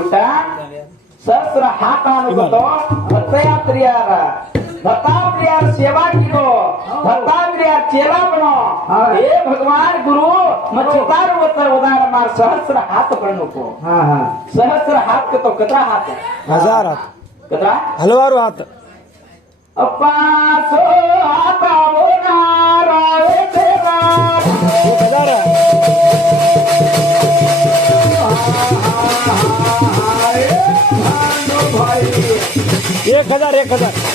ಊಟ सहस्र हात आणतो दत्तात्रेयार दत्तात्रेयार सेवा किलो दत्तात्रेयार चेला बनो हे भगवान गुरु मच्छतार उदार मार सहस्र हात पण नको सहस्र हात तो कतरा हात हजार हात कतरा हलवारू हात अप्पा सो हाता रावे तेरा 1000 1000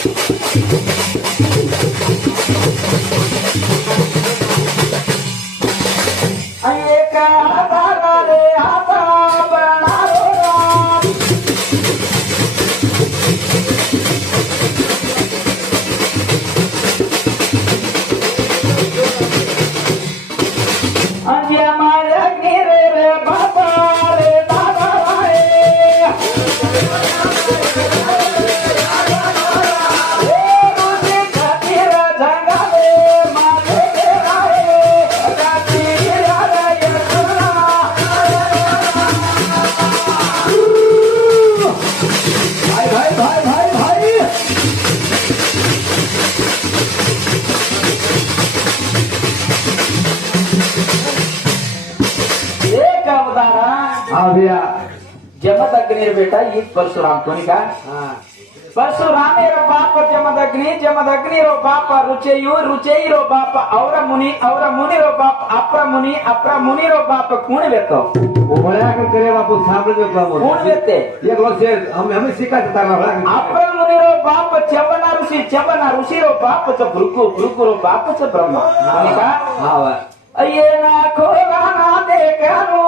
जमदग्नि बेटा ये परशुराम कोणी का परशुराम रो बाप जमदग्नि रो बाप रुचेयु रो बाप और मुनि रो बाप अप्र मुनि रो बाप कोण वेतो ओळ्या करे बापू सांभळतो कोण वेते एक वर्ष हमें शिकायचं तारा अप्र मुनि रो बाप चवना ऋषि रो बाप च भृकु रो बाप च ब्रह्मा कोणी का हावा ये ना खोला ना देखनो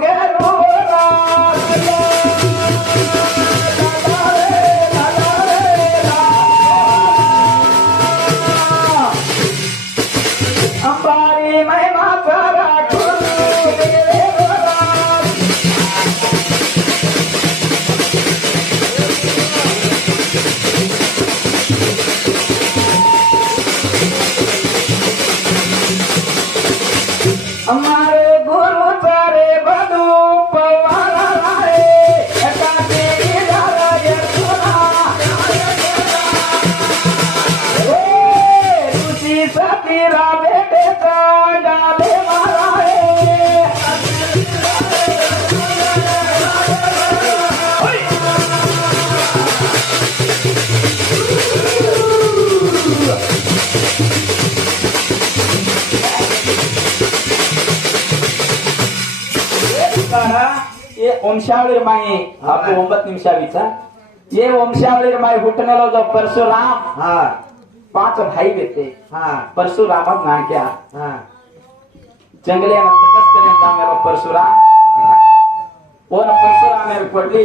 गेलो हमारे गुरु तारे बधु पवारा रे एकाते गिरा यशुना ए तुसी सतीरा बेटे डाले मारा रे ये वंशावळी माई आपको 9 निमिषावीचा ये वंशावळी माई हुटनेलो जो परशुराम हा 5 भाई बेटे हा परशुराम नाक्या हा जंगले तपस करेन कामेरो परशुराम कोण परशुराम पडली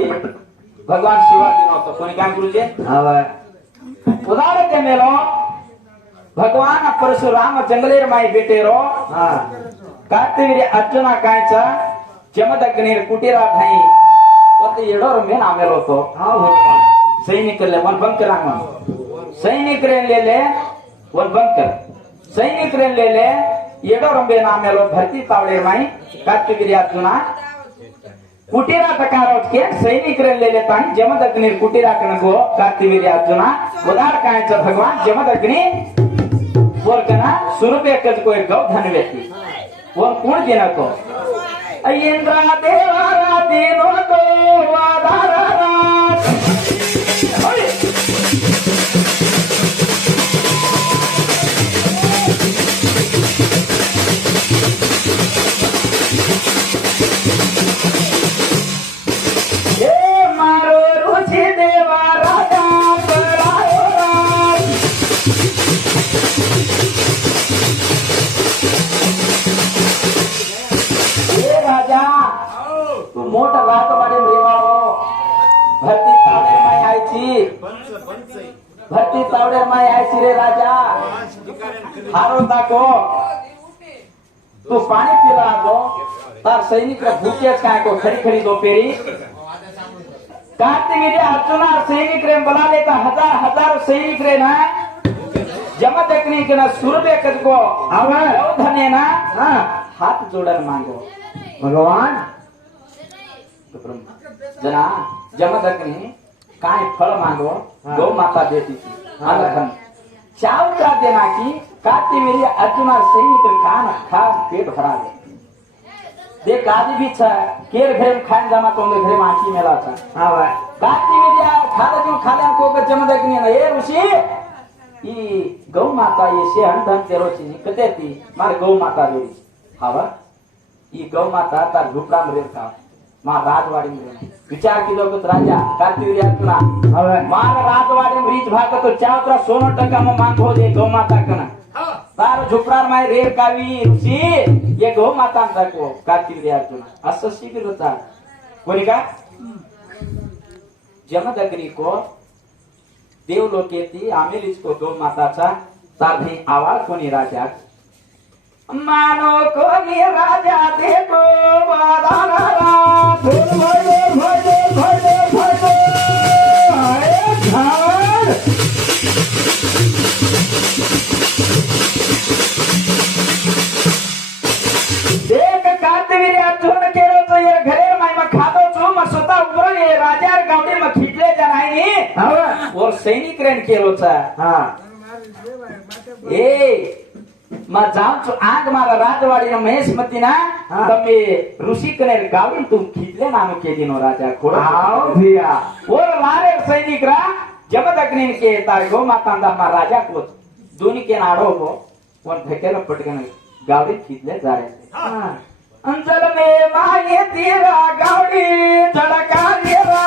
भगवान शिवा दिनो तो कोणी काय गुरुजी हावा उदाहरण दे मेलो भगवान परशुराम जंगले माई बेटे रो हा कार्तिवीर्य अर्जुना कायचा जमदग्नि कुटीरा भाई ಮತ್ತೆ ಎಡೋರ ಮೇಲೆ ಆಮೇಲೆ ಹೋತು ಸೈನಿಕರಲ್ಲೇ ಒಂದು ಬಂಕರ್ ಆಗ ಸೈನಿಕರಲ್ಲೇ ಒಂದು ಬಂಕರ್ ಸೈನಿಕರಲ್ಲೇ ಎಡೋರ ಮೇಲೆ ಆಮೇಲೆ ಭರ್ತಿ ತಾವಳೆ ಮಾಯಿ ಕಾರ್ತಿವೀರ್ಯ ಅರ್ಜುನ कुटीरा प्रकार के सैनिकरल्लेले ताई जमदग्नि कुटीरा कनको कार्तिवीर्य अर्जुन उदार कायच भगवान जमदग्नि बोलकना सुरुपे कजको एक गौ धन व्यक्ति वो कोण देना को इंद्र देवारा दिनो तो वादारा मोठा रात वाडे रेवाळो भरती तावडे माय आयची भरती तावडे माय आयची रे राजा हारो दाखो तू पाणी पिला आगो तार सैनिक भूके काय को खरी खरी दो पेरी कार्तिवीर्य अर्जुन सैनिक रे बोला लेता हजार सैनिक रे ना जमदग्नि के ना सुरबे कजको आवा धने ना हाथ जोड़न मांगो भगवान जना जमदग्नी काय फळ मागो गौ माता देती अनखन चावत्रा देना की काती मेरी अर्जुना सैनिक खान खा पेट भरा दे देख आदि भी छ केर घर में खान जमा तो घर में आंखी मेला था हा भाई काती मेरी खाले जो खाले को जमदग्नी ने ए ऋषि ई गौ माता ये से अंधन तेरो ची कते ती मार गौ माता देवी हावा ई गौ माता तार झुपड़ा में रहता मां राजवाड़ी में विचार की लोग राजा कार्तिक अर्जुना હવે मार राजवाड़ी में रीच भाग तो चावत्रा 16% में मांग हो दे गौ माता कना तार झुपड़ा में रेर कावी ऋषि ये गौ माता को कार्तिक अर्जुना असं शिबिर होता कोणी का जमदग्नी को देवलोकेती आमेल इसको गौ माताचा साधी आवाज कोणी राजा मानो कोणी राजा देखो वादानारा फूल भैले आए झाड देख कार्तिक अर्जुन केरो तो ये घरे माय में खादो छु म स्वतः उभर ये राजा गावडी में खिटले जनायनी હવે और सैनिक रेन केरो छ હા ए मैं जाऊं तो आग मारा राजवाड़ी में महेशमती ना हाँ। तमे ऋषि कने गावी तुम खींचले नाम के दिनो राजा खोड़ा आओ भैया और लारे सैनिक रा जमदग्नि के तार गो माता दा राजा को दोनी के नाड़ो को वन फेकेल पटकन गावी खींचले जा रहे હા अंचल में माये तेरा गावड़ी चढ़का देवा